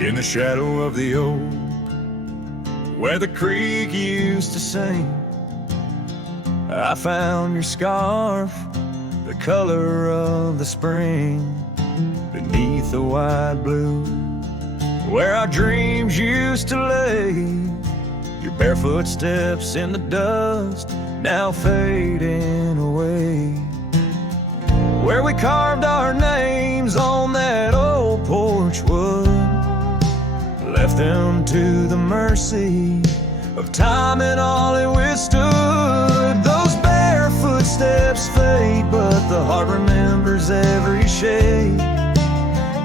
In the shadow of the oak, where the creek used to sing, I found your scarf, the color of the spring, beneath the wide blue, where our dreams used to lay. Your barefoot steps in the dust, now fading away. Where we carved our names on that old porch wood, left them to the mercy of time and all it withstood. Those barefoot steps fade, but the heart remembers every shade.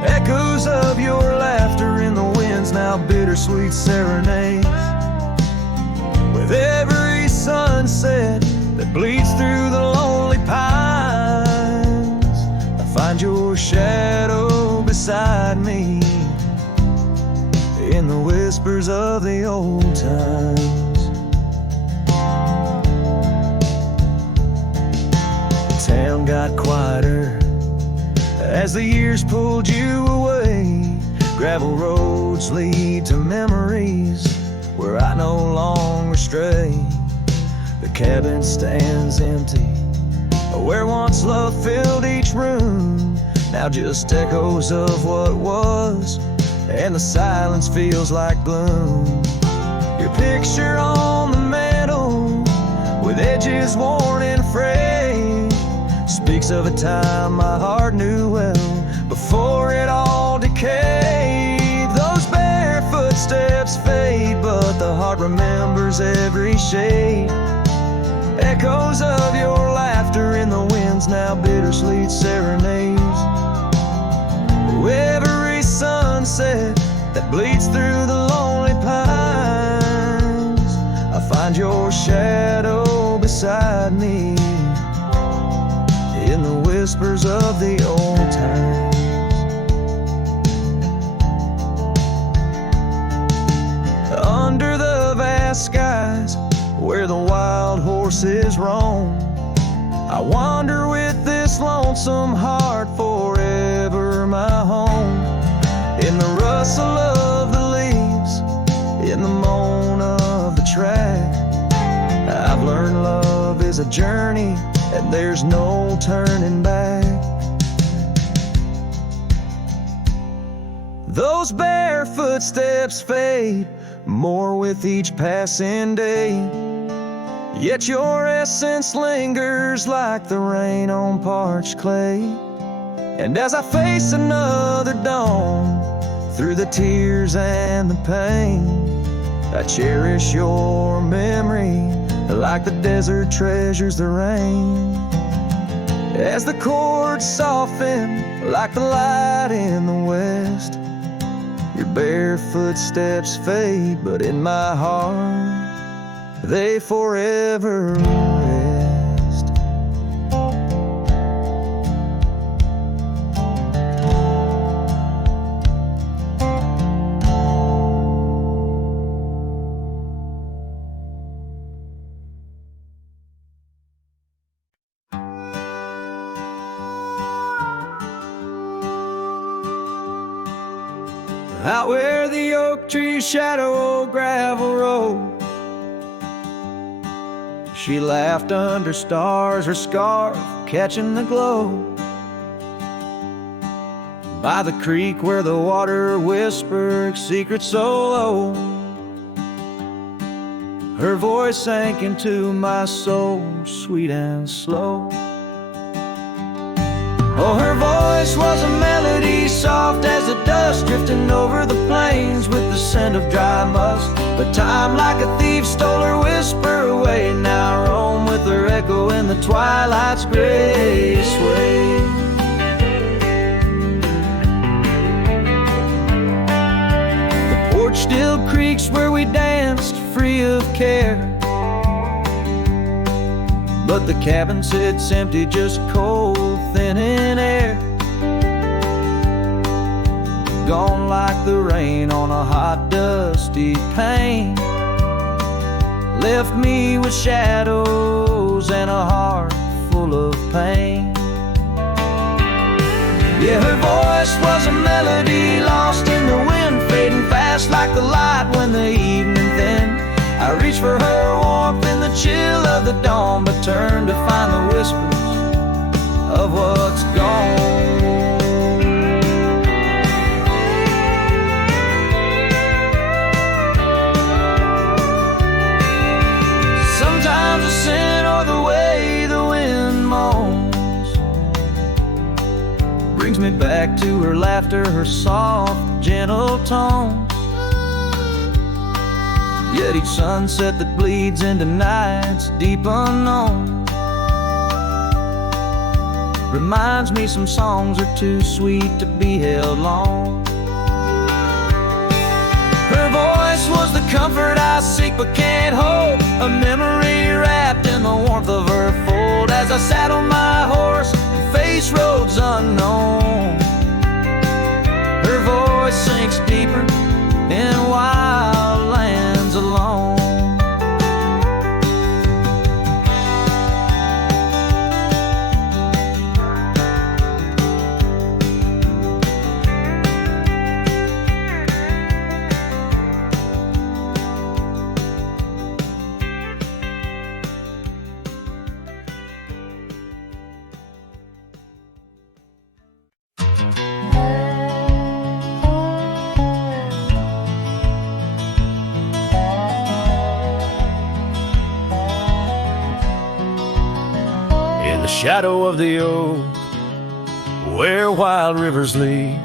Echoes of your laughter in the winds, now bittersweet serenades. With every sunset that bleeds through the lonely pines, I find your shadow beside me in the whispers of the old times. The town got quieter as the years pulled you away. Gravel roads lead to memories where I no longer stray. The cabin stands empty, where once love filled each room, now just echoes of what was, and the silence feels like gloom. Your picture on the mantle, with edges worn and frayed, speaks of a time my heart knew well, before it all decayed. Those barefoot steps fade, but the heart remembers every shade. Echoes of your laughter in the winds, now bittersweet serenades. Every sunset that bleeds through the lonely pines, I find your shadow beside me in the whispers of the old times. Under the vast skies where the wild horses roam, I wander with this lonesome heart, forever my home. In the rustle of the leaves, in the moan of the track, I've learned love is a journey and there's no turning back. Those barefoot steps fade more with each passing day, yet your essence lingers like the rain on parched clay. And as I face another dawn, through the tears and the pain, I cherish your memory like the desert treasures the rain. As the chords soften like the light in the west, your barefoot steps fade, but in my heart they forever rest. Out where the oak trees shadow old gravel road, she laughed under stars, her scarf catching the glow. By the creek where the water whispered secrets so low, her voice sank into my soul, sweet and slow. Oh, her voice was a melody, soft as the dust drifting over the plains with the scent of dry musk. But time like a thief stole her whisper away. Now I roam with her echo in the twilight's gray sway. The porch still creaks where we danced free of care, but the cabin sits empty, just cold, thin in air. Gone like the rain on a hot, dusty pane, left me with shadows and a heart full of pain. Yeah, her voice was a melody lost in the wind, fading flash like the light when the evening thinned. I reached for her warmth in the chill of the dawn, but turned to find the whispers of what's gone. Sometimes the scent or the way the wind moans brings me back to her laughter, her soft, gentle tone. Yet each sunset that bleeds into nights deep unknown reminds me some songs are too sweet to be held long. Her voice was the comfort I seek but can't hold, a memory wrapped in the warmth of her fold. As I sat on my horse and faced roads unknown, her voice sinks deeper in wild lands alone. The shadow of the oak, where wild rivers lead,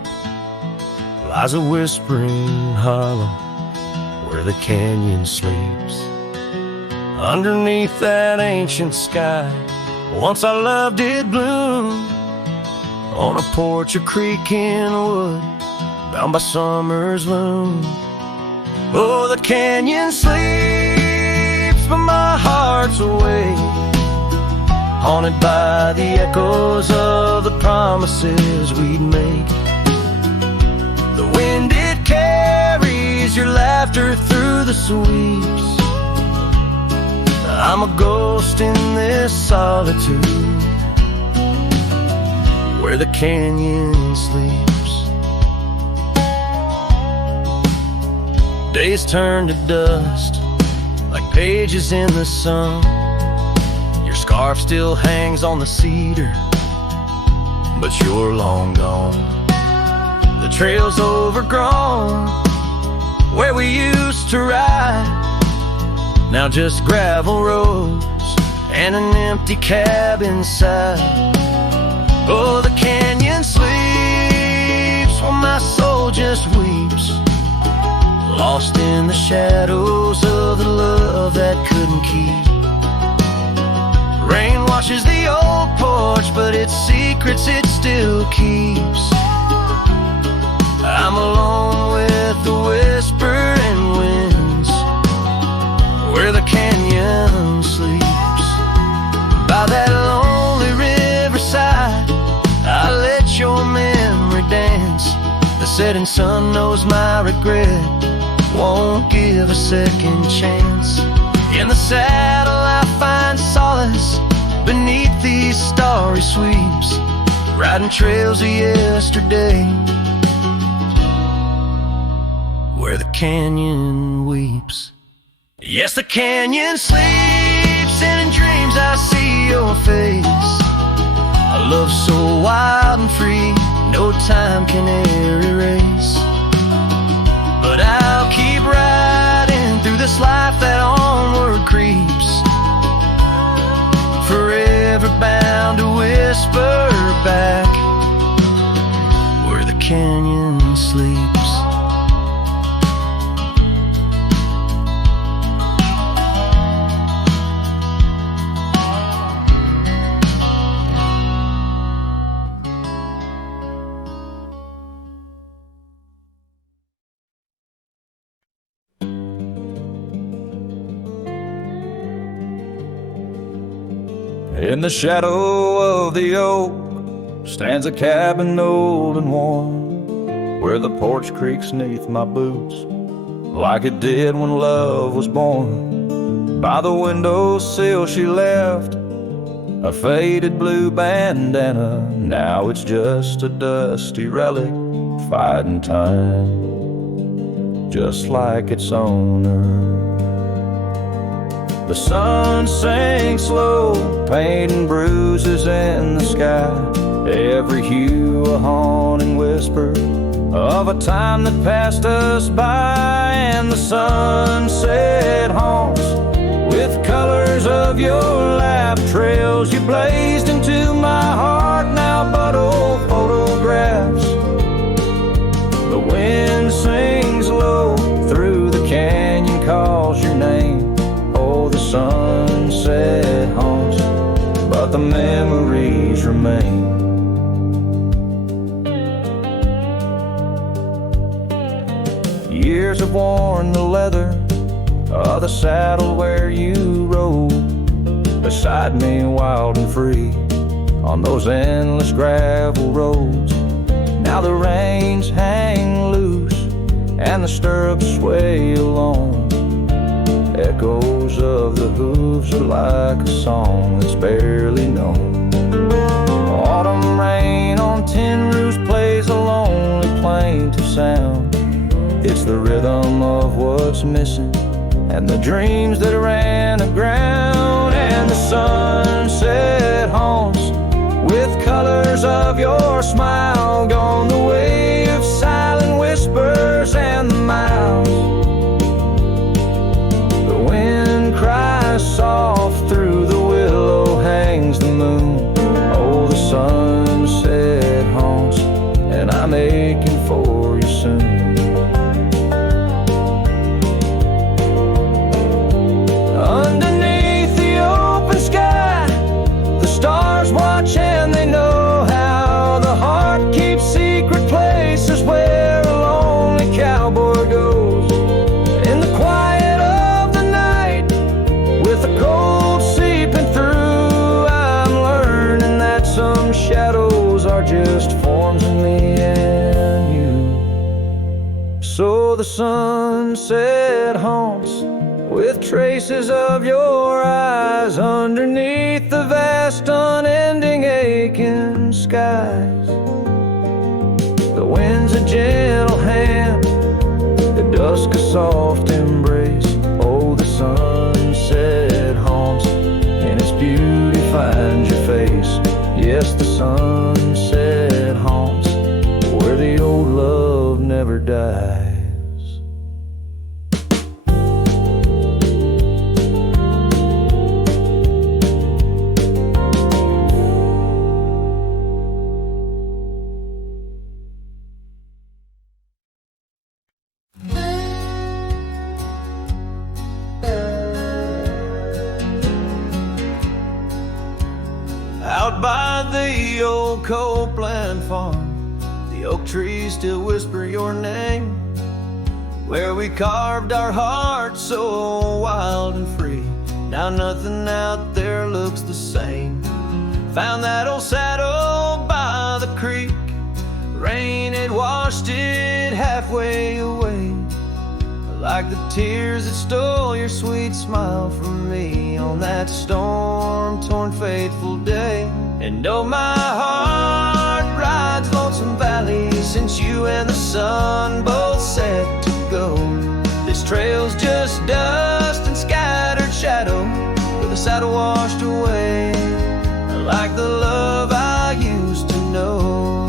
lies a whispering hollow where the canyon sleeps. Underneath that ancient sky, once our love did bloom, on a porch, a creek in wood, bound by summer's loom. Oh, the canyon sleeps, but my heart's awake, haunted by the echoes of the promises we'd make. The wind, it carries your laughter through the sweeps. I'm a ghost in this solitude where the canyon sleeps. Days turn to dust like pages in the sun. Scarf still hangs on the cedar, but you're long gone. The trail's overgrown where we used to ride, now just gravel roads and an empty cab inside. Oh, the canyon sleeps while my soul just weeps, lost in the shadows of the love that couldn't keep. Rain washes the old porch, but its secrets it still keeps. I'm alone with the whispering winds where the canyon sleeps. By that lonely riverside, I let your memory dance. The setting sun knows my regret won't give a second chance. In the saddle I find solace beneath these starry sweeps, riding trails of yesterday where the canyon weeps. Yes, the canyon sleeps, and in dreams I see your face. A love so wild and free, no time can e'er erase. But I'll keep riding through this life that onward creeps, forever bound to whisper back where the canyon sleeps. In the shadow of the oak stands a cabin old and warm, where the porch creaks neath my boots like it did when love was born. By the windowsill she left a faded blue bandana, now it's just a dusty relic fighting time. just like its owner. The sun sank slow, painting bruises in the sky. Every hue a haunting whisper of a time that passed us by. And the sunset haunts with colors of your lap. Trails you blazed into my heart, now but old photographs. The wind sings low through the canyon, calls your name. Oh, the sunset haunts, but the memories remain. Years have worn the leather of the saddle where you rode beside me, wild and free, on those endless gravel roads. Now the reins hang loose and the stirrups sway along. Echoes of the hooves are like a song that's barely known. Autumn rain on tin roofs plays a lonely plaintive sound. It's the rhythm of what's missing and the dreams that ran aground. And the sunset haunts with colors of your smile, gone the way of silent whispers and the miles. The wind cries soft through the willow, hangs the moon. Oh, the sunset haunts, and I'm aching for you soon. Underneath the open sky, the stars watch and they know how the heart keeps secret places where a lonely cowboy goes. In the quiet of the night, with the cold seeping through, I'm learning that some shadows are just forms of me and you. So the sunset haunts with traces of your eyes underneath the vast unending aching skies. The wind's a gentle hand, the dusk a soft embrace. Oh, the sunset haunts, and its beauty finds your face. Yes, the sunset haunts where the old love never dies. Out by the old Copeland farm, the oak trees still whisper your name. Where we carved our hearts so wild and free, now nothing out there looks the same. Found that old saddle by the creek, rain had washed it halfway away. Like the tears that stole your sweet smile from me on that storm-torn fateful day. And oh, my heart rides lonesome valleys since you and the sun both set to go. This trail's just dust and scattered shadow with the saddle washed away, like the love I used to know.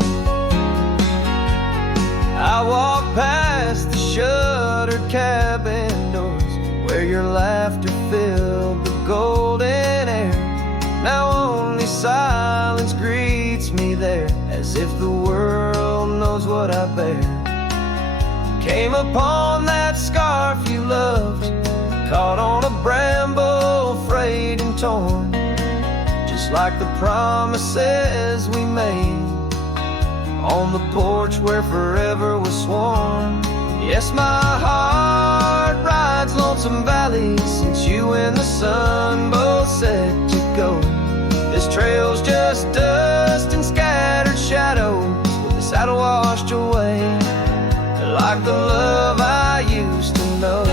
I walk past the shuttered cabin doors where your laughter filled the golden air. Now only silence greets me there, as if the world knows what I bear. Came upon that scarf you loved, caught on a bramble, frayed and torn, just like the promises we made on the porch where forever was sworn. Yes, my heart rides lonesome valleys since you and the sun both set to go. This trail's just dust and scattered shadows with the saddle washed away, like the love I used to know.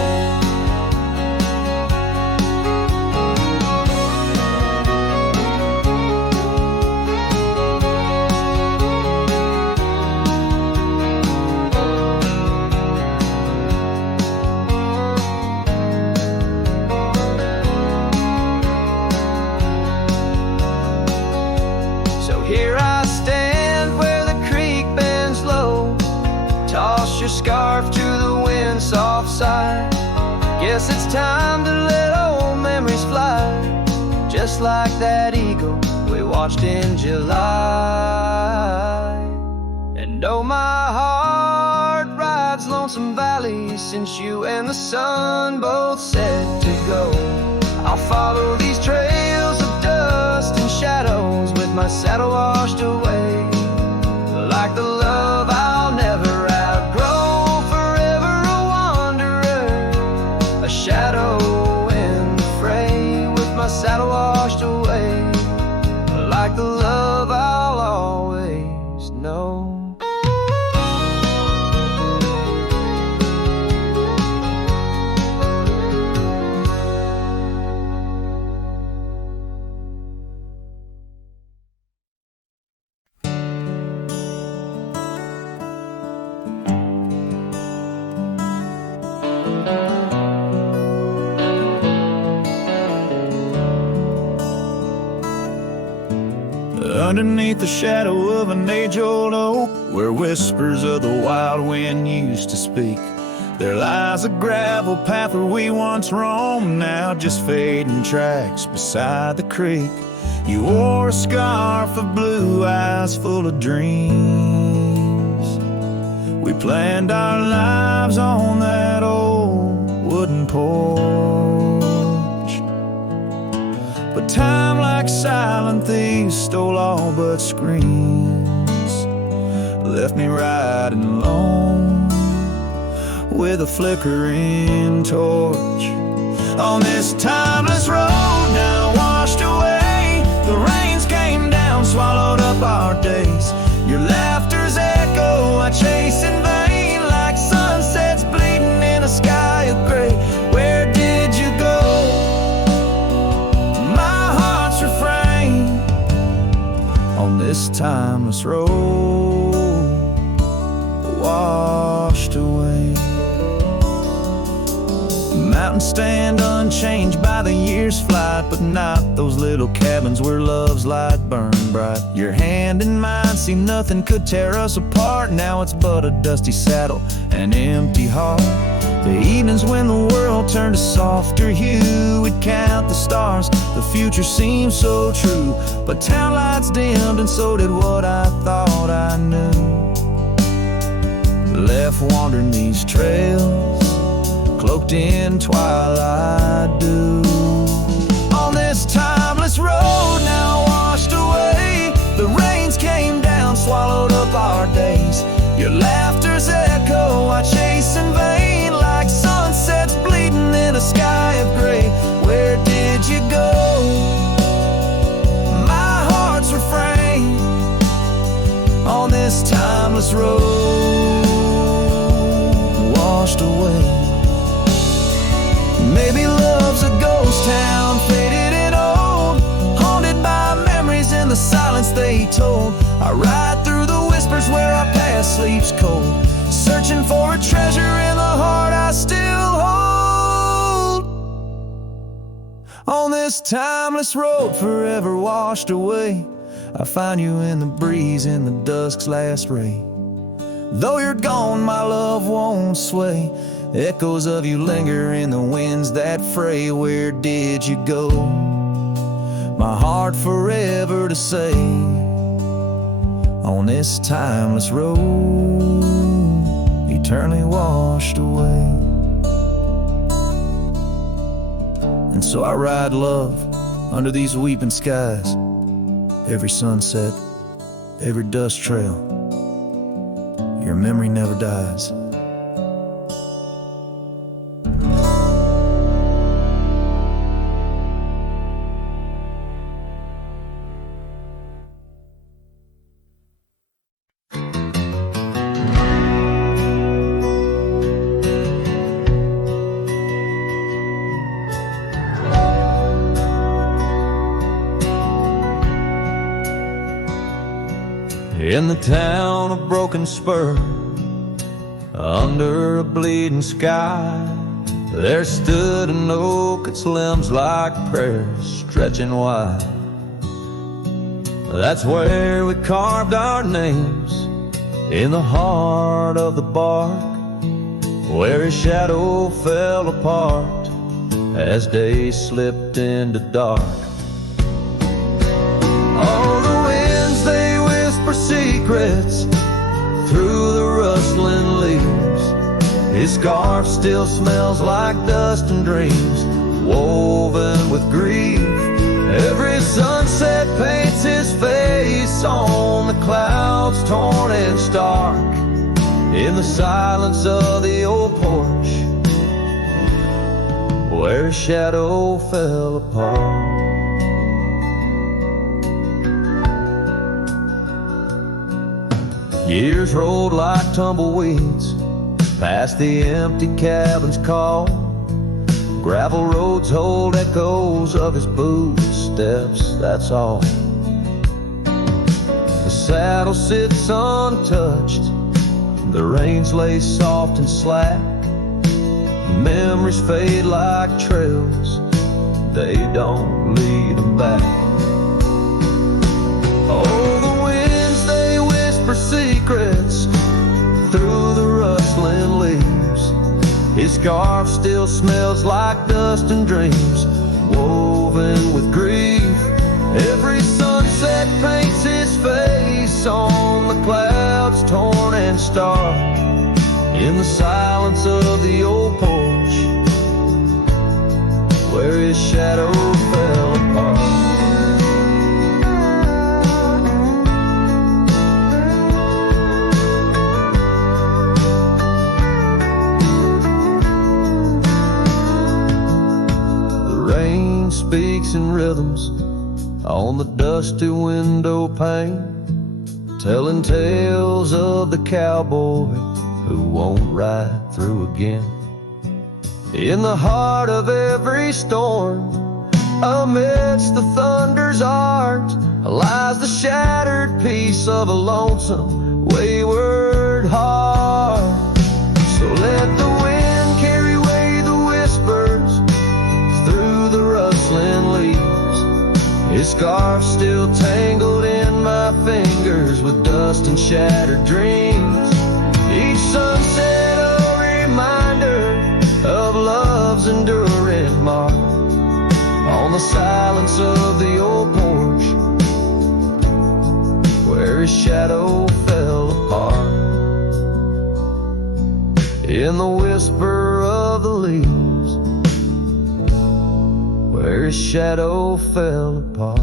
Here I stand where the creek bends low. Toss your scarf to the wind, soft sigh. Guess it's time to let old memories fly, just like that eagle we watched in July. And oh, my heart rides lonesome valleys since you and the sun both said to go. I'll follow these trails of dust and shadows with my saddle washed away, like the love I'll never outgrow, forever a wanderer, a shadow in the fray, with my saddle washed away, like the love I'll always know. Underneath the shadow of an age-old oak, where whispers of the wild wind used to speak, there lies a gravel path where we once roamed, now just fading tracks beside the creek. You wore a scarf of blue eyes full of dreams. We planned our lives on that old wooden porch, but time, like silent thieves, stole all but screams, left me riding alone with a flickering torch. On this timeless road now washed away, the rains came down, swallowed up our days. Your laughter's echo I chase in vain, like sunsets bleeding in a sky of gray. Where did you go? My heart's refrain on this timeless road washed away. Mountains stand unchanged by the year's flight, but not those little cabins where love's light burned bright. Your hand in mine, see nothing could tear us apart. Now it's but a dusty saddle, an empty heart. The evenings when the world turned a softer hue, we'd count the stars, the future seemed so true. But town lights dimmed and so did what I thought I knew. Left wandering these trails, cloaked in twilight dew. On this timeless road now washed away, the rains came down, swallowed up our days. Your laughter's echo I chase in vain, like sunsets bleeding in a sky of gray. Where did you go? My heart's refrain on this timeless road washed away. Maybe love's a ghost town, faded and old, haunted by memories in the silence they told. I ride through the whispers where our past sleeps cold, searching for a treasure in the heart I still hold. On this timeless road forever washed away, I find you in the breeze in the dusk's last ray. Though you're gone, my love won't sway, echoes of you linger in the winds that fray. Where did you go? My heart forever to say, on this timeless road, eternally washed away. And so I ride love under these weeping skies, every sunset, every dust trail, your memory never dies. In the town of Broken Spur, under a bleeding sky, there stood an oak, its limbs like prayers stretching wide. That's where we carved our names, in the heart of the bark, where his shadow fell apart as day slipped into dark. Oh, the winds, they whisper secrets through the rustling leaves. His scarf still smells like dust and dreams, woven with grief. Every sunset paints his face on the clouds, torn and stark, in the silence of the old porch, where his shadow fell apart. Years rolled like tumbleweeds past the empty cabin's call. Gravel roads hold echoes of his footsteps, that's all. The saddle sits untouched, the reins lay soft and slack. Memories fade like trails, they don't lead them back. Oh, the winds, they whisper secrets through the rustling leaves. His scarf still smells like dust and dreams, woven with grief. Every sunset paints his face on the clouds, torn and stark, in the silence of the old porch, where his shadow fell apart. Speaks in rhythms on the dusty window pane, telling tales of the cowboy who won't ride through again. In the heart of every storm, amidst the thunder's art, lies the shattered piece of a lonesome, wayward heart. So let the wind carry away the whispers through the rustling leaves. His scarf still tangled in my fingers with dust and shattered dreams. Each sunset a reminder of love's enduring mark on the silence of the old porch, where his shadow fell apart. In the whisper of the leaves, where his shadow fell apart.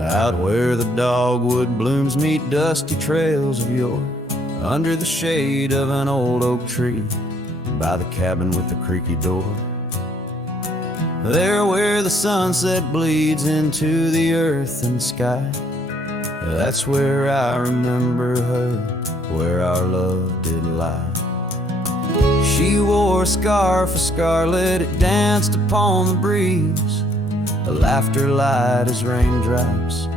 Out where the dogwood blooms meet dusty trails of yore, under the shade of an old oak tree, by the cabin with the creaky door. There where the sunset bleeds into the earth and sky, that's where I remember her, where our love did lie. She wore a scarf of scarlet, it danced upon the breeze, a laughter light as raindrops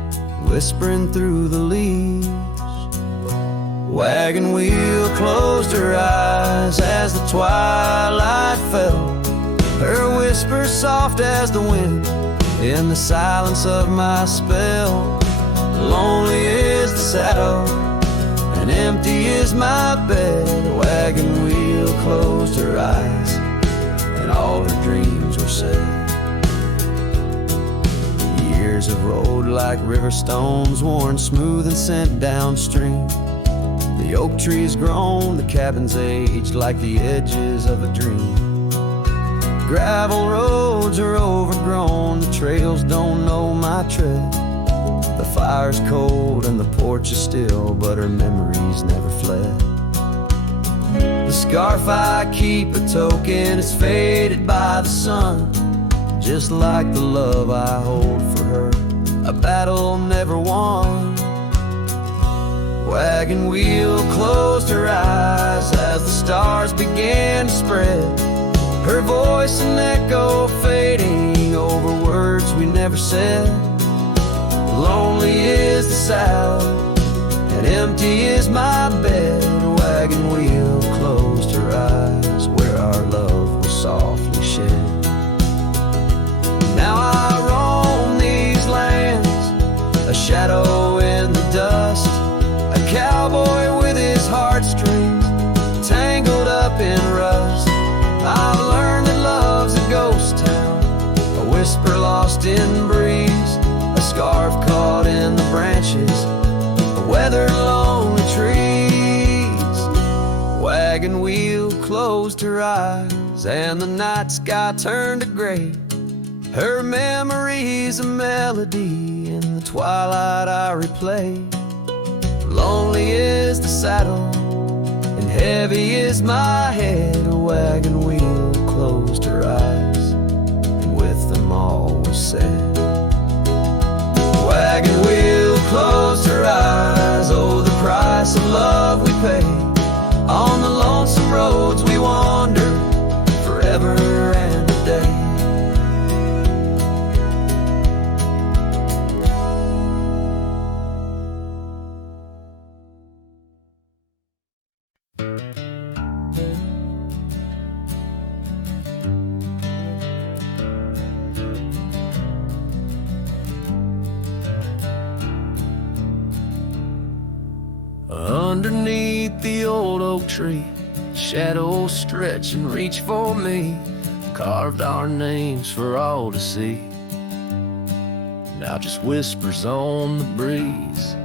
whispering through the leaves. Wagon wheel closed her eyes as the twilight fell, her whisper soft as the wind in the silence of my spell. Lonely is the saddle and empty is my bed. The wagon wheel closed her eyes and all her dreams were said. Years have rolled like river stones, worn smooth and sent downstream. The oak tree's grown, the cabin's aged like the edges of a dream. Gravel roads are overgrown, the trails don't know my tread. The fire's cold and the porch is still, but her memories never fled. The scarf I keep a token, it's faded by the sun, just like the love I hold for her, a battle never won. Wagon wheel closed her eyes as the stars began to spread, her voice an echo fading over words we never said. Lonely is the saddle, and empty is my bed. A wagon wheel closed her eyes where our love was softly shed. Now I roam these lands, a shadow in the dust, a cowboy with his heartstrings tangled up in rust. I've learned that love's a ghost town, a whisper lost in breeze, a scarf caught in the branches, a weathered lonely trees. Wagon wheel closed her eyes, and the night sky turned to gray. Her memory's a melody, in the twilight I replay. Lonely is the saddle, and heavy is my head. A wagon wheel closed her eyes, and with them all was said. Wagon wheel closed her eyes, oh, the price of love we pay. On the lonesome roads we wander, forever and a day. Underneath the old oak tree, shadows stretch and reach for me, carved our names for all to see. Now just whispers on the breeze.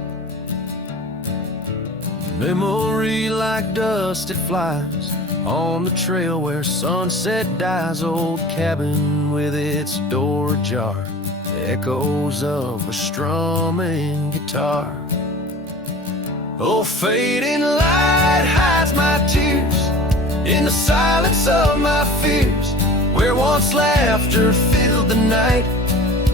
Memory like dust, it flies on the trail where sunset dies. Old cabin with its door ajar, the echoes of a strumming guitar. Oh, fading light hides my tears in the silence of my fears. Where once laughter filled the night,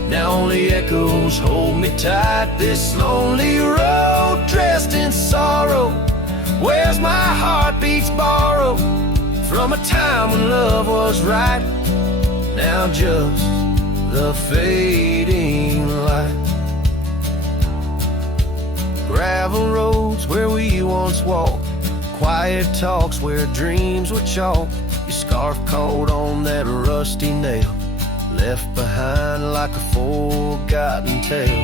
now only echoes hold me tight. This lonely road dressed in sorrow, where's my heartbeats borrowed from a time when love was right. Now just the fading light. Gravel roads where we once walked, quiet talks where dreams were chalked. Your scarf caught on that rusty nail, left behind like a forgotten tale.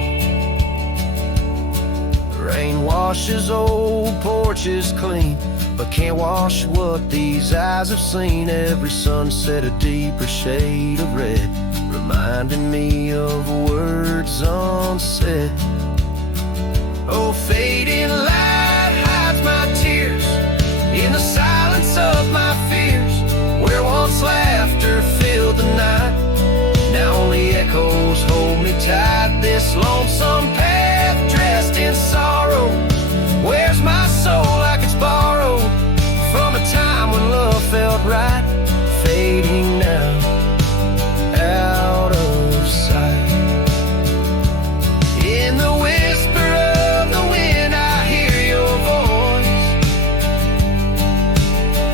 Rain washes old porches clean, but can't wash what these eyes have seen. Every sunset a deeper shade of red, reminding me of words unsaid. Oh, fading light hides my tears in the silence of my fears. Where once laughter filled the night, now only echoes hold me tight. This lonesome path dressed in sorrow, where's my soul like it's borrowed from a time when love felt right. Fading now, out of sight. In the whisper of the wind I hear your voice,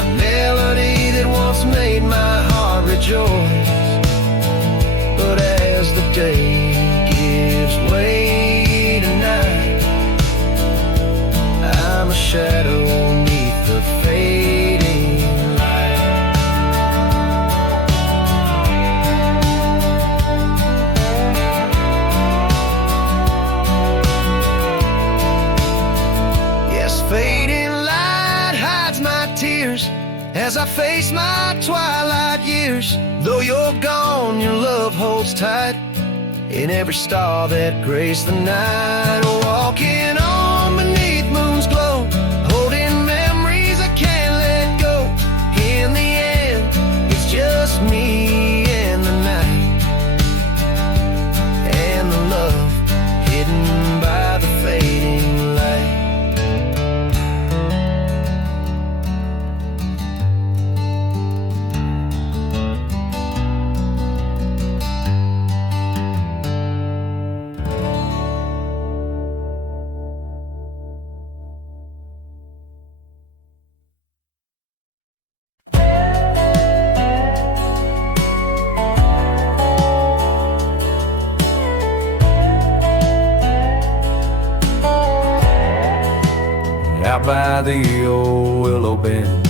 a melody that once made my heart rejoice. But as the day gives way to night, I'm a shadow neath the fading light. Yes, fading light hides my tears as I face my twilight years. Though you're gone, your love holds tight in every star that graced the night. Walking on beneath moon's glow, holding memories I can't let go. In the end, it's just me and the night, and the love hidden by the fading light. by the old willow bend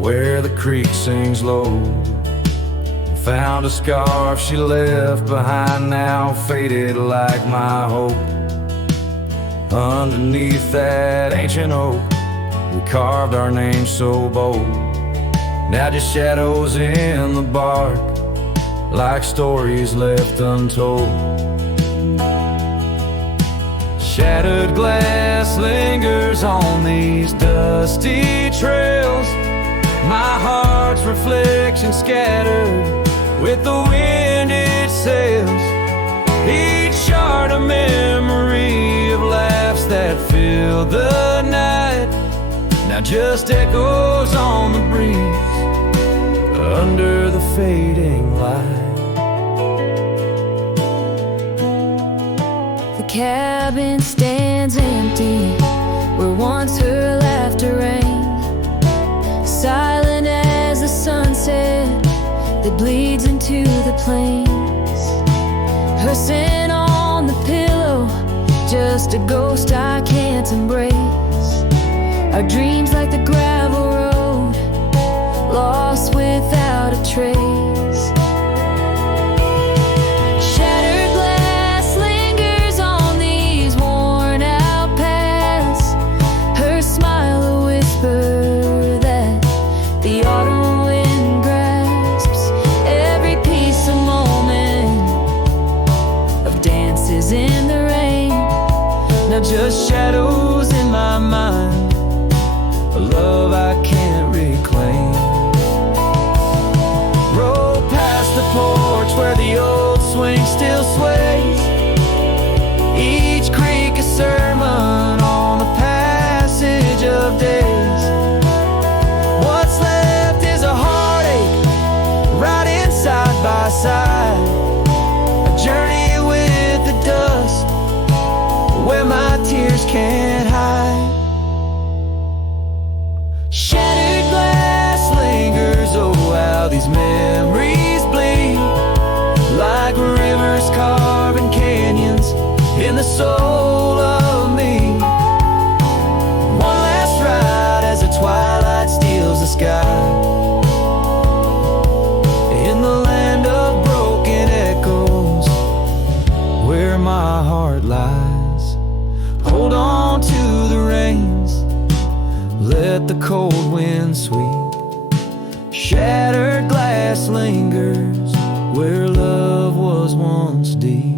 where the creek sings low. Found a scarf she left behind, now faded like my hope. Underneath that ancient oak, we carved our names so bold. Now just shadows in the bark, like stories left untold. Shattered glass lingers on these dusty trails, my heart's reflection scattered with the wind it sails. Each shard a memory of laughs that filled the night, now just echoes on the breeze under the fading light. The cabin stands empty where once her laughter rang, silent as the sunset that bleeds into the plains. Her scent on the pillow, just a ghost I can't embrace. Our dreams like the gravel road, lost without a trace. Shattered glass lingers on these worn out paths, her smile a whisper that the autumn wind grasps. Every piece a moment of dances in the rain, now just shadows in my mind, a love I can't reclaim. Roll past the porch where the old swing still sways, each creek a sermon on the passage of days. What's left is a heartache, riding side by side, a journey with the dust where my tears can't hide. Shattered glass lingers, oh how these memories bleed, like rivers carving canyons in the soul of me. One last ride as the twilight steals the sky, in the land of broken echoes where my heart lies. Hold on to the reins, let the cold wind sweep. Shattered glass lingers where love was once deep.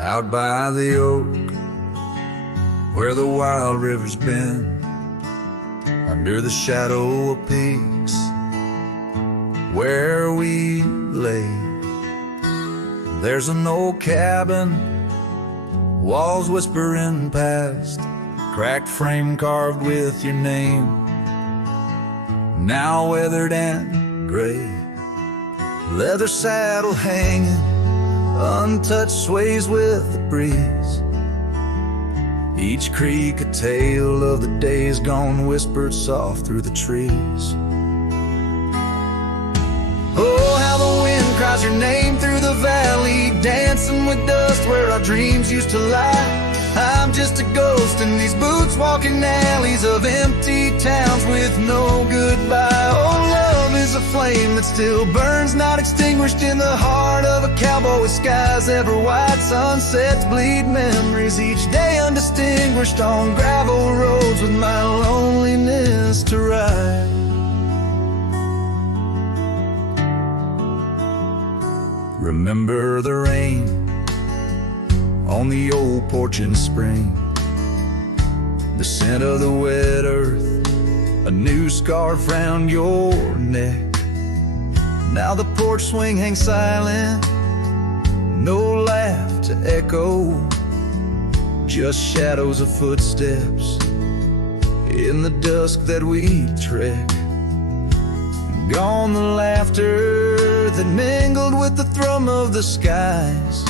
Out by the oak, where the wild river's been, under the shadow of peaks, where we lay, there's an old cabin, walls whispering past, cracked frame carved with your name, now weathered and gray, leather saddle hanging, untouched sways with the breeze. Each creek a tale of the days gone, whispered soft through the trees. Oh, how the wind cries your name through the valley, dancing with dust where our dreams used to lie. I'm just a ghost in these boots, walking alleys of empty towns with no goodbye. Oh, love is a flame that still burns, not extinguished, in the heart of a cowboy with skies ever wide. Sunsets bleed memories, each day undistinguished, on gravel roads with my loneliness to ride. Remember the rain on the old porch in spring, the scent of the wet earth, a new scarf round your neck. Now the porch swing hangs silent, no laugh to echo, just shadows of footsteps in the dusk that we trek. Gone the laughter that mingled with the thrum of the skies.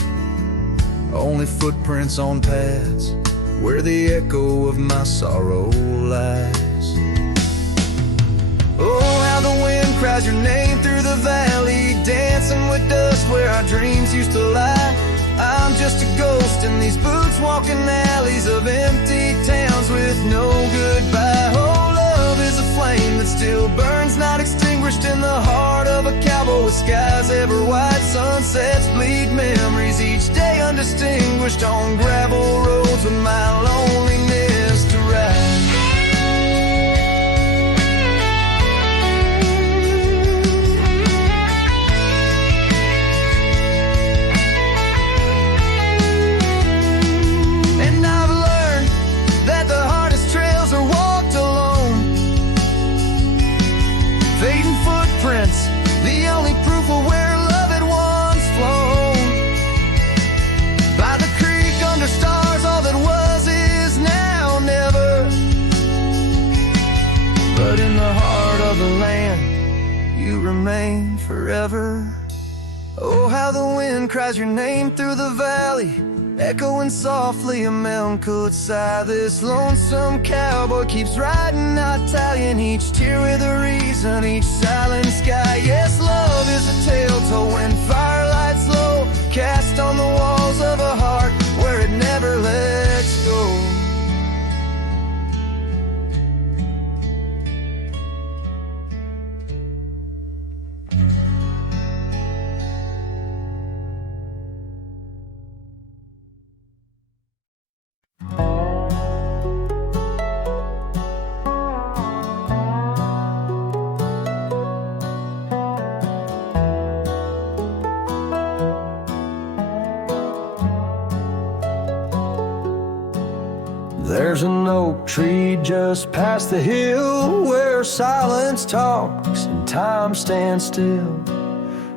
Only footprints on paths where the echo of my sorrow lies. Oh, how the wind cries your name through the valley, dancing with dust where our dreams used to lie. I'm just a ghost in these boots walking alleys of empty towns with no goodbye. Oh, love is a flame that still burns, not extinguished in the heart of a cowboy with skies ever white. Sunsets bleed memories each day undistinguished on gravel roads with my loneliness to ride. The only proof of where love had once flown. By the creek under stars, all that was is now never. But in the heart of the land, you remain forever. Oh, how the wind cries your name through the valley, echoing softly a melancholy sigh. This lonesome cowboy keeps riding, not tallying each tear with a reason, each silent sky. Yes, love is a tale told when firelight's low, cast on the walls of a heart where it never lets go. There's an oak tree just past the hill where silence talks and time stands still.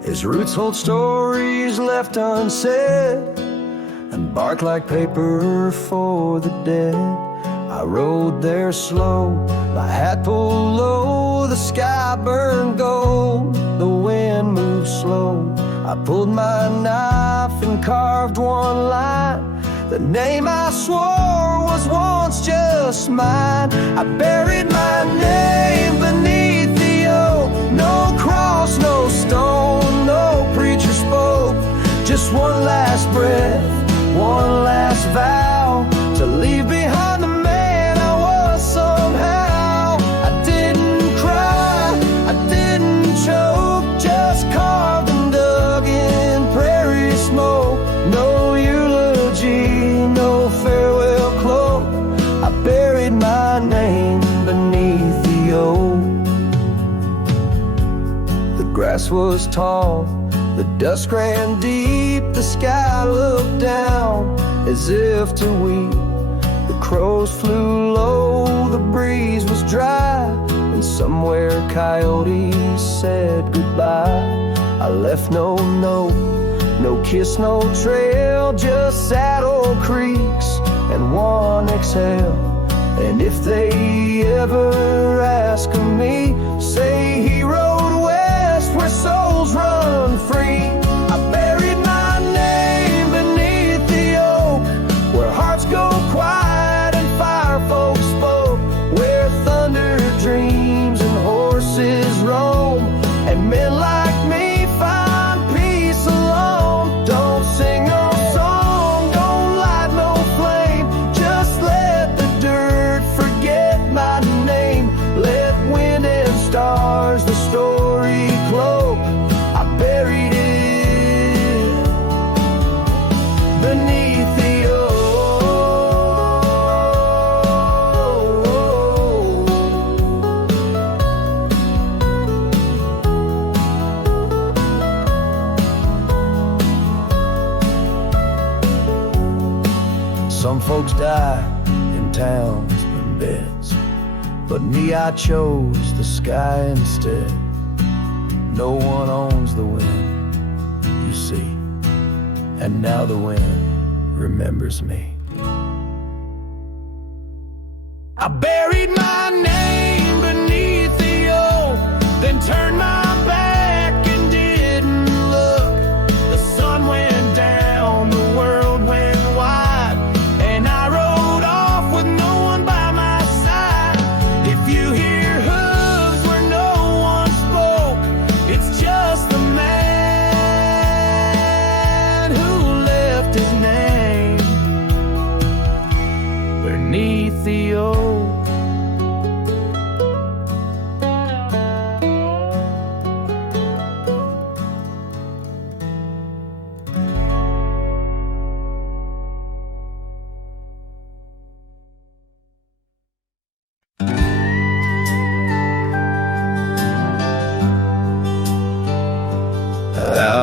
His roots hold stories left unsaid and bark like paper for the dead. I rode there slow, my hat pulled low, the sky burned gold, the wind moved slow. I pulled my knife and carved one line, the name I swore was once just mine. I buried my name beneath the oak, no cross, no stone, no preacher spoke. Just one last breath, one last vow, to leave behind the man I was somehow. I didn't cry, I didn't choke, just carved and dug in prairie smoke. No eulogy, no farewell cloak. I buried my name beneath the oak. The grass was tall, the dusk ran deep, the sky looked down as if to weep. The crows flew low, the breeze was dry, and somewhere coyotes said goodbye. I left no note, no kiss, no trail, just saddle creaks and one exhale. And if they ever ask of me, say he rode west where souls run free. I buried my name beneath the oak, where hearts go quiet and fire folks spoke, where thunder dreams and horses roam, and men like me find peace alone. Don't sing no song, don't light no flame, just let the dirt forget my name. Let wind and stars the story cloak. I buried it beneath the oak. Some folks die in towns and beds, but me, I chose the sky instead. No one owns the wind, you see, and now the wind remembers me. I buried my name beneath the oak, then turned my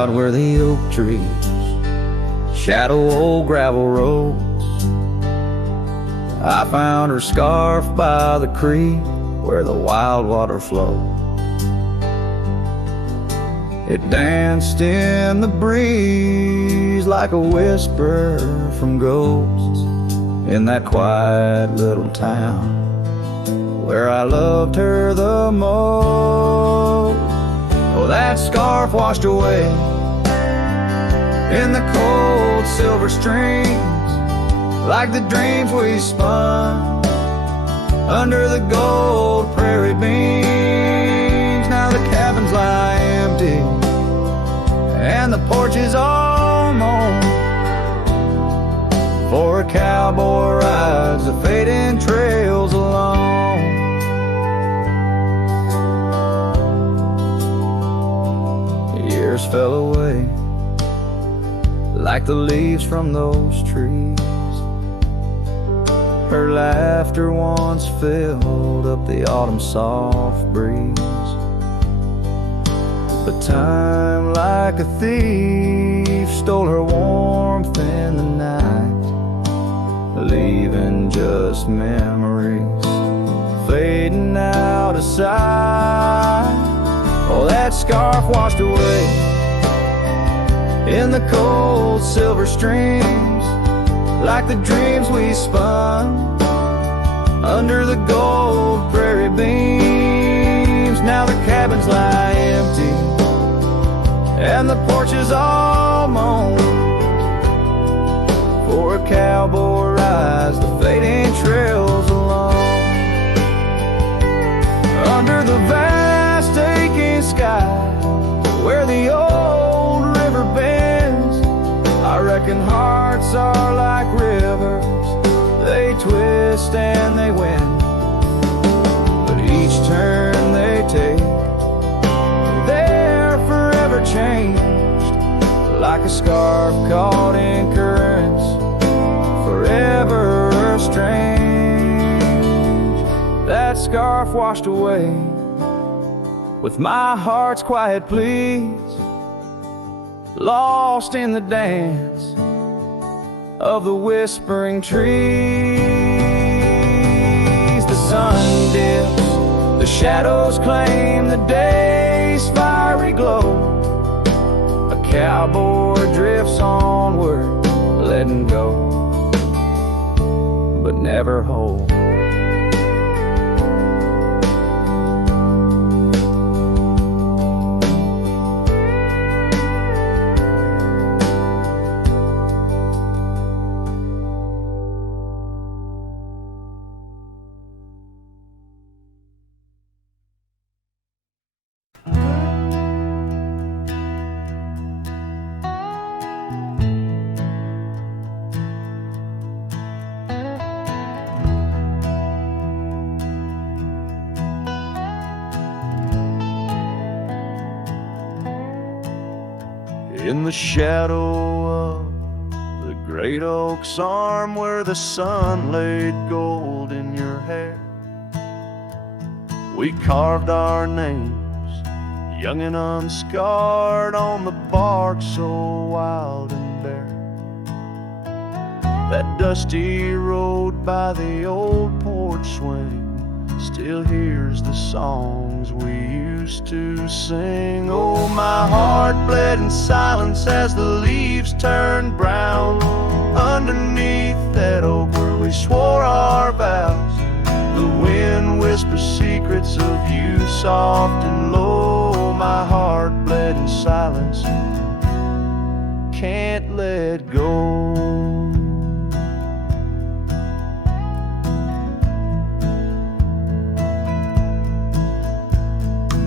out where the oak trees shadow old gravel roads. I found her scarf by the creek where the wild water flowed. It danced in the breeze like a whisper from ghosts in that quiet little town where I loved her the most. Oh, that scarf washed away in the cold silver streams like the dreams we spun under the gold prairie beams. Now the cabins lie empty and the porch is all mown, for a cowboy rides the fading trails alone. Years fell away like the leaves from those trees. Her laughter once filled up the autumn soft breeze. But time like a thief stole her warmth in the night, leaving just memories fading out of sight. Oh, that scarf washed away in the cold silver streams like the dreams we spun under the gold prairie beams. Now the cabins lie empty and the porch is all mown, for a cowboy rides the fading trails alone. Under the vast aching sky where the old river bends, I reckon hearts are like rivers, they twist and they win, but each turn they take, they're forever changed, like a scarf caught in currents, forever strange. That scarf washed away with my heart's quiet pleas, lost in the dance of the whispering trees. The sun dips, the shadows claim the day's fiery glow. A cowboy drifts onward, letting go, but never hold. In the shadow of the great oak's arm where the sun laid gold in your hair, we carved our names, young and unscarred, on the bark so wild and bare. That dusty road by the old porch swing still hears the songs we used to sing. Oh, my heart bled in silence as the leaves turned brown underneath that oak where we swore our vows. The wind whispers secrets of you soft and low. My heart bled in silence, can't let go.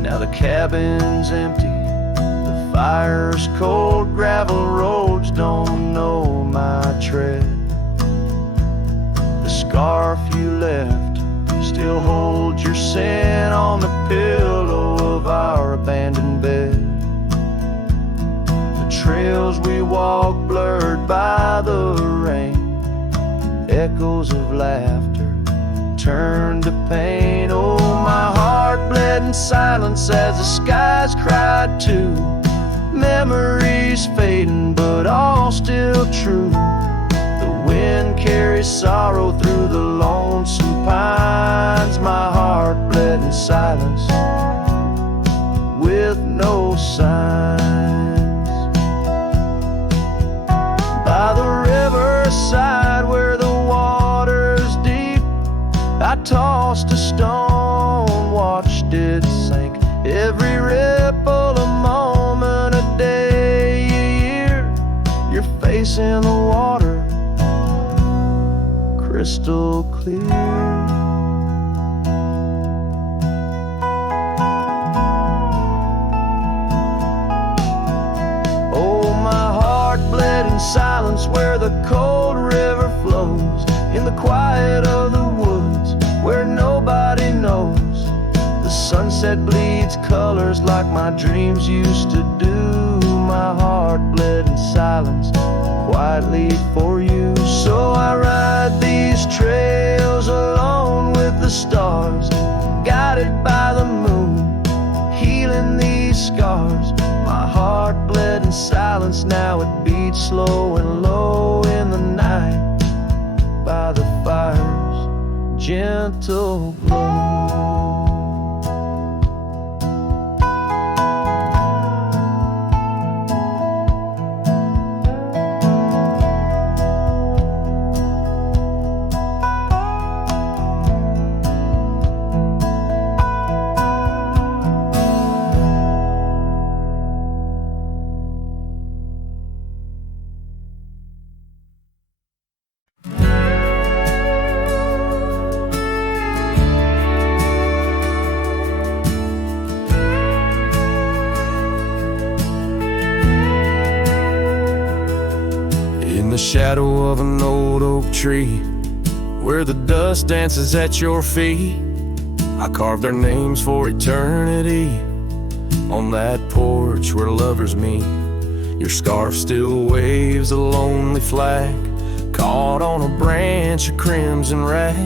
Now the cabin's empty, the fire's cold, gravel roads don't know my tread. The scarf you left still holds your sin on the pillow of our abandoned bed. The trails we walk blurred by the rain, echoes of laughter turned to pain. Oh, my heart bled in silence as the skies cried too memories fading, but all still true. The wind carries sorrow through the lonesome pines. My heart bled in silence with no signs. By the riverside where the water's deep, I tossed a stone, watched it sink. Every ripple a moment, a day, a year. Your face in the water, crystal clear. Oh, my heart bled in silence where the cold river flows, in the quiet of the woods where nobody knows. The sunset bleeds colors like my dreams used to do. My heart bled in silence quietly for you. So I ride these trails alone with the stars, guided by the moon, healing these scars. My heart bled in silence, now it beats slow and low in the night by the fire's gentle glow. Shadow of an old oak tree, where the dust dances at your feet, I carved their names for eternity. On that porch where lovers meet, your scarf still waves a lonely flag, caught on a branch of crimson rag.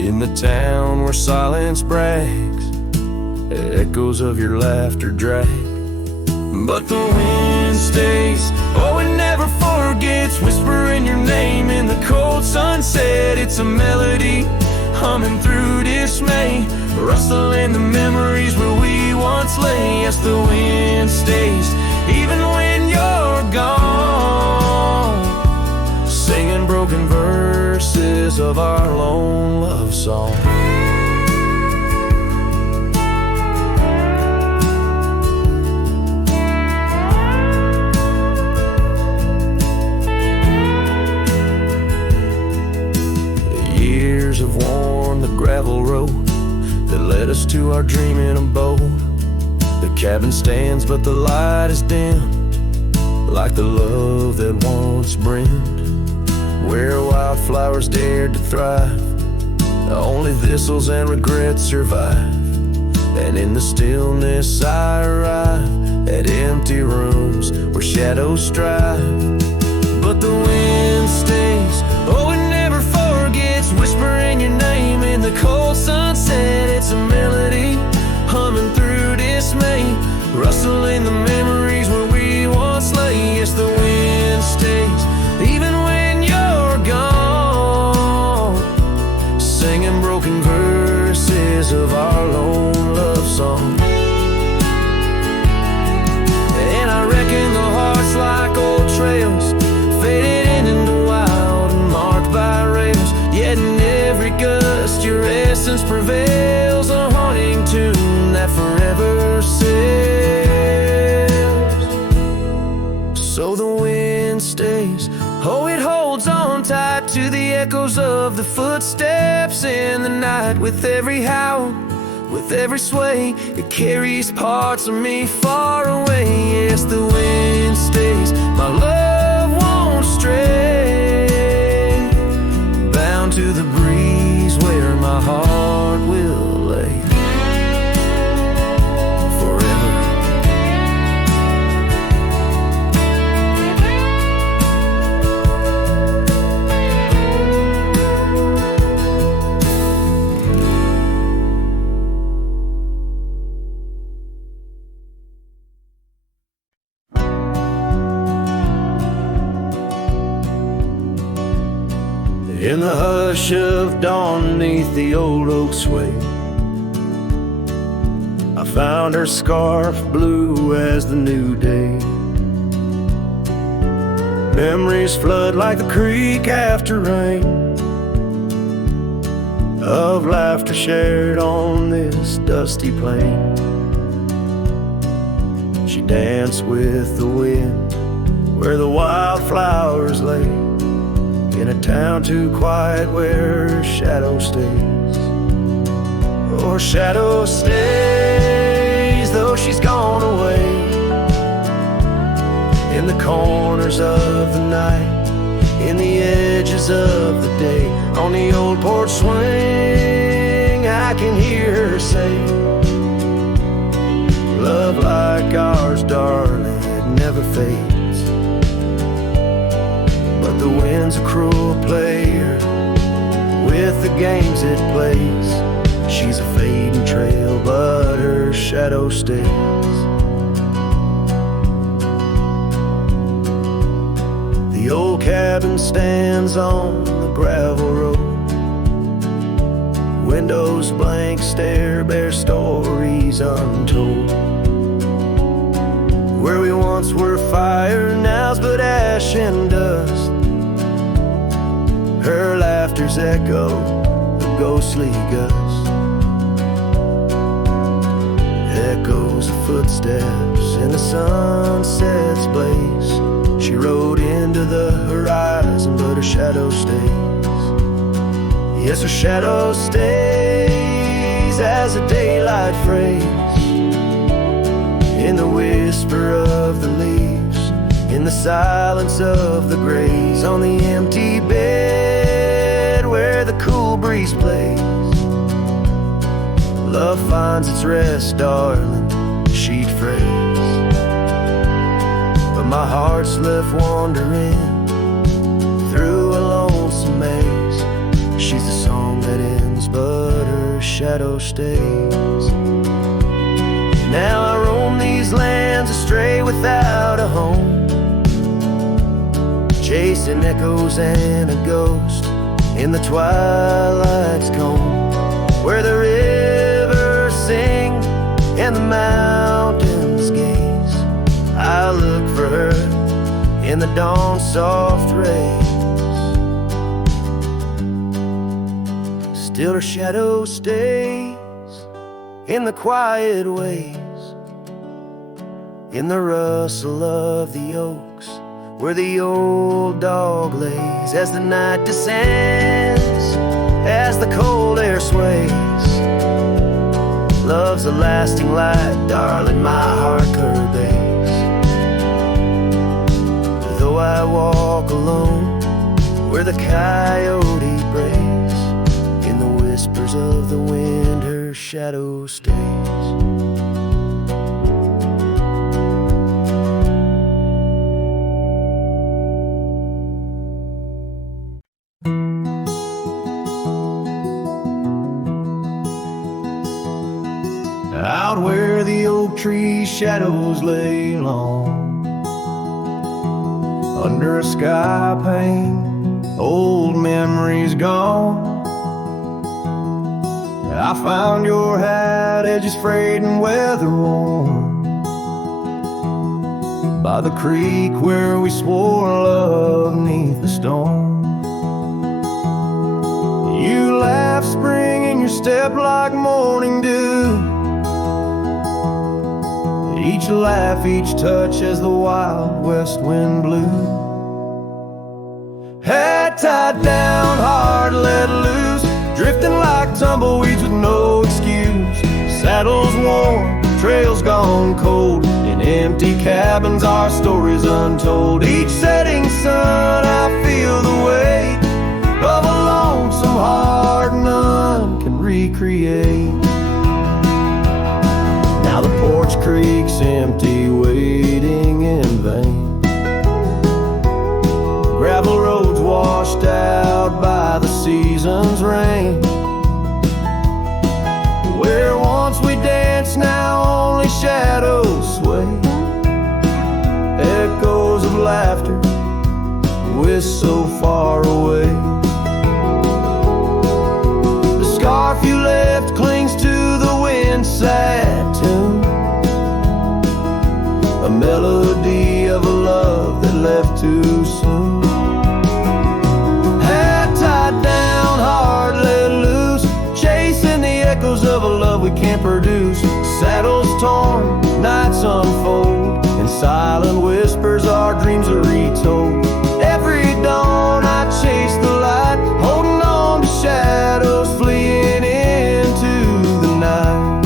In the town where silence brags, echoes of your laughter drag. But the wind stays, oh it never forgets, whispering your name in the cold sunset. It's a melody humming through dismay, rustling the memories where we once lay. Yes, the wind stays, even when you're gone, singing broken verses of our lone love song. Have worn the gravel road that led us to our dreaming abode. The cabin stands, but the light is dimmed, like the love that once brimmed. Where wildflowers dared to thrive, only thistles and regrets survive. And in the stillness I arrive at empty rooms where shadows strive. But the wind stays, oh it never forgets, whispering your name in the cold sunset. It's a melody humming through dismay, rustling the memories where we once lay. Yes, the wind stays, even when you're gone, singing broken verses of our lone love song. And I reckon the heart's like old trails, faded into wild and marked by rails. Yet in every gust your essence prevails, a haunting tune that forever sails. So the wind stays, oh it holds on tight to the echoes of the footsteps in the night. With every howl, with every sway, it carries parts of me far away. Yes, the wind stays, my love won't stray, bound to the breeze where my heart will lay. In the hush of dawn neath the old oak sway, I found her scarf blue as the new day. Memories flood like the creek after rain, of laughter shared on this dusty plain. She danced with the wind where the wildflowers lay, in a town too quiet where her shadow stays. Oh, her shadow stays, though she's gone away, in the corners of the night, in the edges of the day. On the old porch swing I can hear her say, love like ours, darling, it never fades. But the wind's a cruel player with the games it plays. She's a fading trail, but her shadow stays. The old cabin stands on the gravel road, windows blank stare, bear stories untold. Where we once were fire, now's but ash and dust. Her laughter's echo, a ghostly gust. Echoes of footsteps in the sunset's blaze. She rode into the horizon, but her shadow stays. Yes, her shadow stays as a daylight phrase, in the whisper of the leaves, in the silence of the grays, on the empty bed where the cool breeze plays. Love finds its rest, darling, she'd phrase. But my heart's left wandering through a lonesome maze. She's the song that ends, but her shadow stays. Now I roam these lands astray without a home, chasing echoes and a ghost in the twilight's comb, where the rivers sing and the mountains gaze. I look for her in the dawn's soft rays. Still her shadow stays in the quiet ways, in the rustle of the oaks, where the old dog lays, as the night descends, as the cold air sways. Love's a lasting light, darling, my heart curves. Though I walk alone where the coyote brays, in the whispers of the wind her shadow stays. Out where the oak tree shadows lay long, under a sky pane, old memories gone. I found your hat, edges frayed and weather worn, by the creek where we swore love 'neath the storm. You laugh spring in your step like morning dew, each laugh, each touch as the wild west wind blew. Head tied down, heart let loose, drifting like tumbleweeds with no excuse. Saddles worn, trails gone cold, in empty cabins our stories untold. Each setting sun I feel the weight of a lonesome heart none can recreate. Now the porch creek's empty, waiting in vain. Gravel roads washed out by the season's rain. Where once we danced, now only shadows sway. Echoes of laughter, whisk so far away. hope. Every dawn I chase the light, holding on to shadows, fleeing into the night.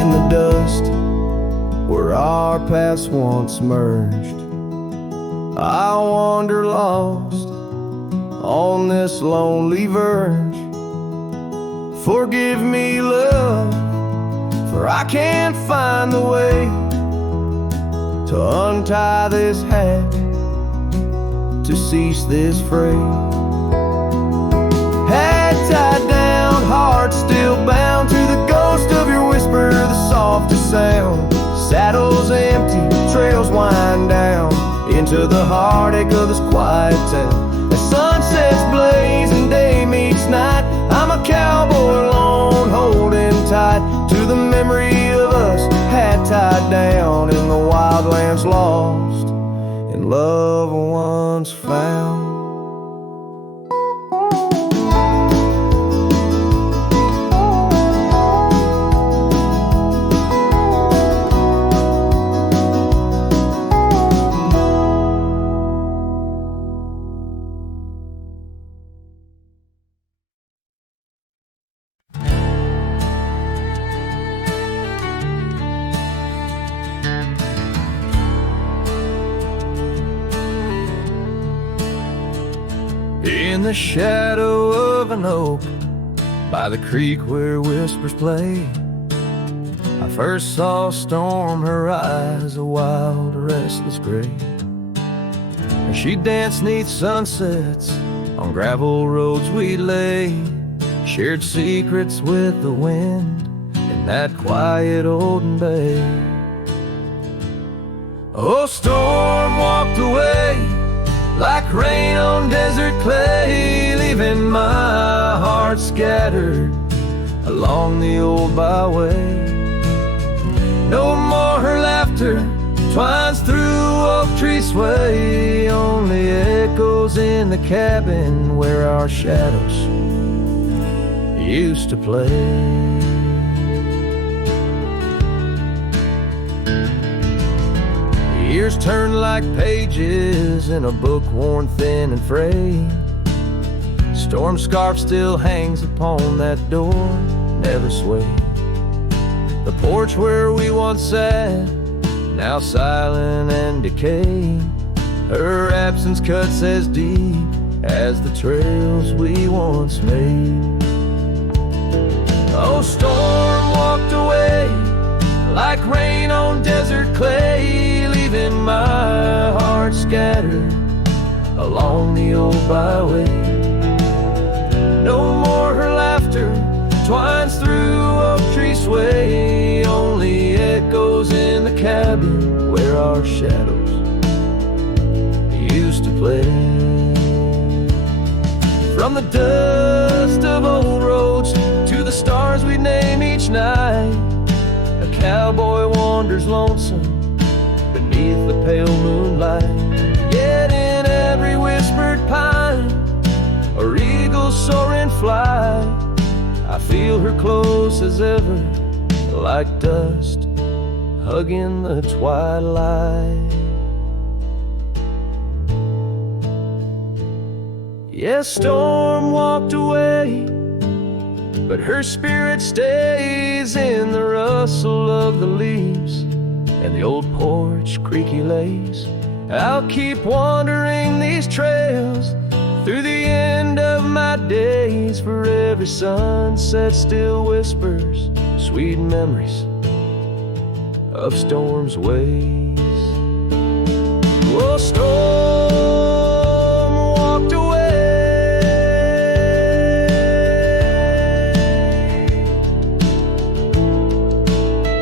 In the dust where our paths once merged, I wander lost on this lonely verge. Forgive me, love, for I can't find the way to untie this hat, to cease this fray. Hat tied down, heart still bound to the ghost of your whisper, the softest sound. Saddles empty, trails wind down into the heartache of this quiet town. As sunsets blaze and day meets night, I'm a cowboy alone, holding tight to the memory of us, hat tied down in the wildlands, lost in love once found. In the shadow of an oak, by the creek where whispers play, I first saw storm, her eyes a wild, restless gray. And she danced 'neath sunsets on gravel roads we lay, shared secrets with the wind in that quiet olden bay. Oh, storm walked away like rain on desert clay, leaving my heart scattered along the old byway. No more her laughter twines through oak tree sway, only echoes in the cabin where our shadows used to play. Years turn like pages in a book worn thin and frayed. Storm scarf still hangs upon that door, never swayed. The porch where we once sat, now silent and decayed. Her absence cuts as deep as the trails we once made. Oh, storm walked away like rain on desert clay, leaving my heart scattered along the old byway. No more her laughter twines through oak tree sway, only echoes in the cabin where our shadows used to play. From the dust of old roads to the stars we name each night, a cowboy wanders lonesome beneath the pale moonlight. Yet in every whispered pine or eagle soaring fly, I feel her close as ever, like dust hugging the twilight. Yes, storm walked away, but her spirit stays in the rustle of the leaves and the old porch creaky lays. I'll keep wandering these trails through the end of my days, for every sunset still whispers sweet memories of storm's ways. Oh, storm walked away,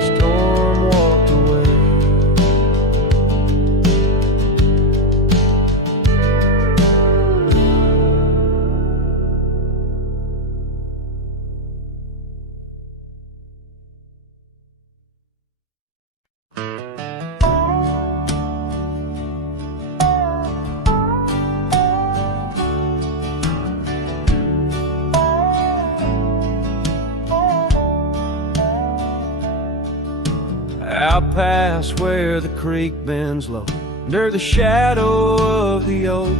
storm walked away. Out past where the creek bends low, Under the shadow of the oak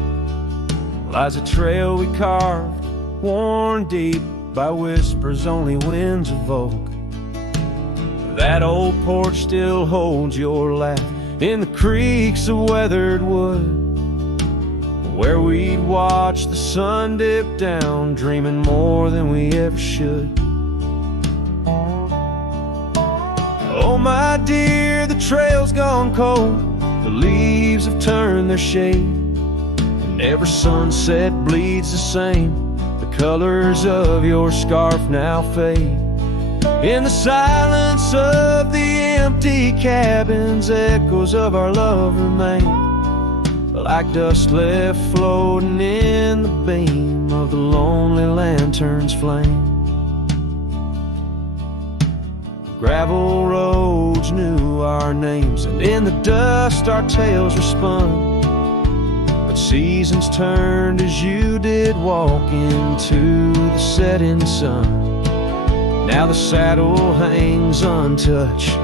lies a trail we carved, worn deep by whispers only winds evoke. That old porch still holds your laugh in the creaks of weathered wood, where we'd watch the sun dip down, dreaming more than we ever should. Oh my dear, the trail's gone cold, the leaves have turned their shade, and every sunset bleeds the same. The colors of your scarf now fade. In the silence of the empty cabins, echoes of our love remain, like dust left floating in the beam of the lonely lantern's flame. Gravel roads knew our names, and in the dust our tales were spun. But seasons turned as you did walk into the setting sun. Now the saddle hangs untouched,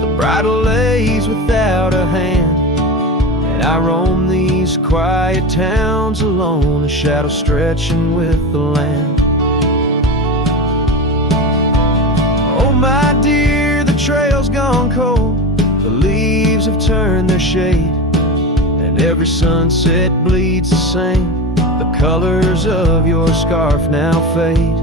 the bridle lays without a hand, and I roam these quiet towns alone, a shadow stretching with the land. Oh my dear, the trail's gone cold, the leaves have turned their shade, and every sunset bleeds the same. The colors of your scarf now fade.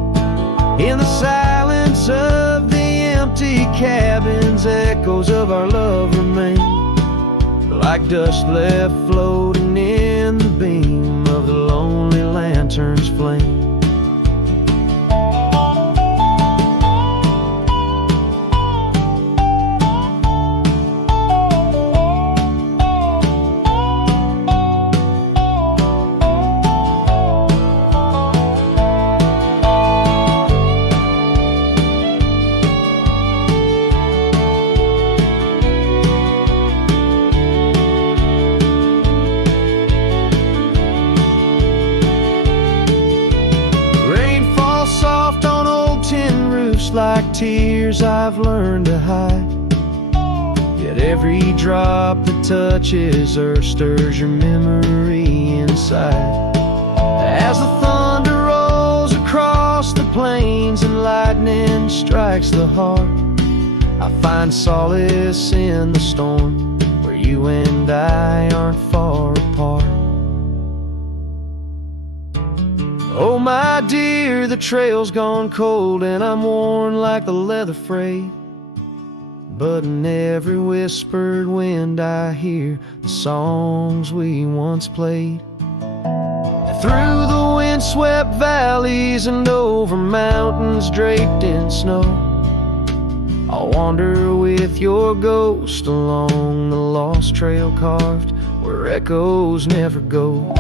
In the silence of the empty cabins, echoes of our love remain, like dust left floating in the beam of the lonely lantern's flame. Like tears I've learned to hide, yet every drop that touches earth stirs your memory inside. As the thunder rolls across the plains and lightning strikes the heart, I find solace in the storm, where you and I aren't far apart. Oh my dear, the trail's gone cold, and I'm worn like the leather freight, but in every whispered wind I hear the songs we once played. And through the windswept valleys and over mountains draped in snow, I'll wander with your ghost along the lost trail carved where echoes never go.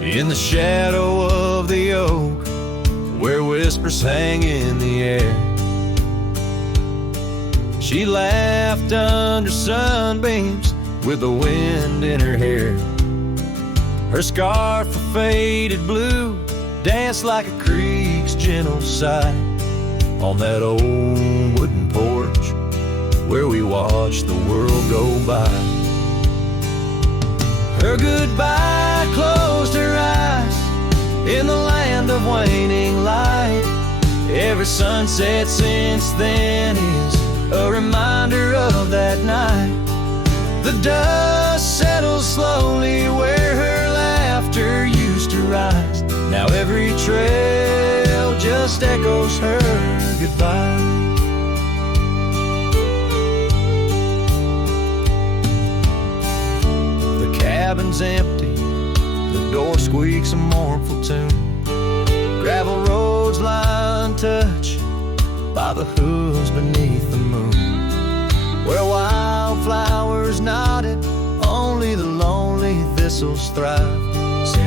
In the shadow of the oak, where whispers hang in the air, she laughed under sunbeams with the wind in her hair. Her scarf of faded blue danced like a creek's gentle sigh on that old wooden porch where we watched the world go by. Her goodbye closed her eyes in the land of waning light. Every sunset since then is a reminder of that night. The dust settles slowly where her laughter used to rise. Now every trail just echoes her goodbye. Cabin's empty, the door squeaks a mournful tune. Gravel roads lie untouched by the hooves beneath the moon, where wildflowers nodded, only the lonely thistles thrive.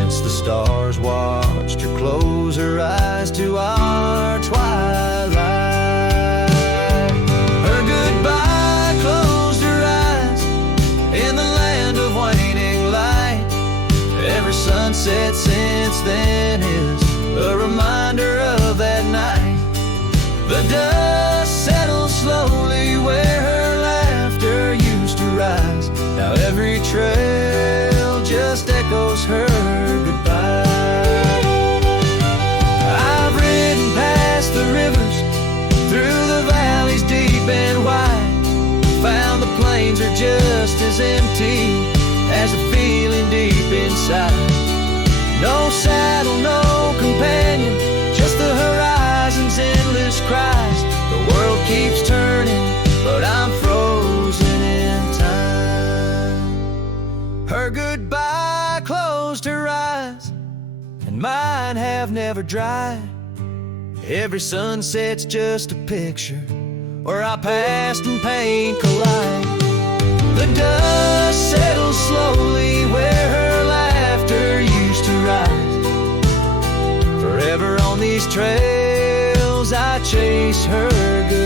against the stars, watched her close her eyes to our twilight. Her goodbye closed her eyes in the land of waning light. Every sunset since then is a reminder of that night. The dust settles slowly where her laughter used to rise. Now every trail just echoes her goodbye. I've ridden past the rivers, through the valleys deep and wide, found the plains are just as empty as the feeling deep inside. No saddle, no companion, just the horizon's endless cries. The world keeps turning, but I'm frozen in time. Her goodbye closed her eyes, and mine have never dried. Every sunset's just a picture where our past and pain collide. The dust settles slowly where her laughter used to rise. Forever on these trails I chase her goodbye.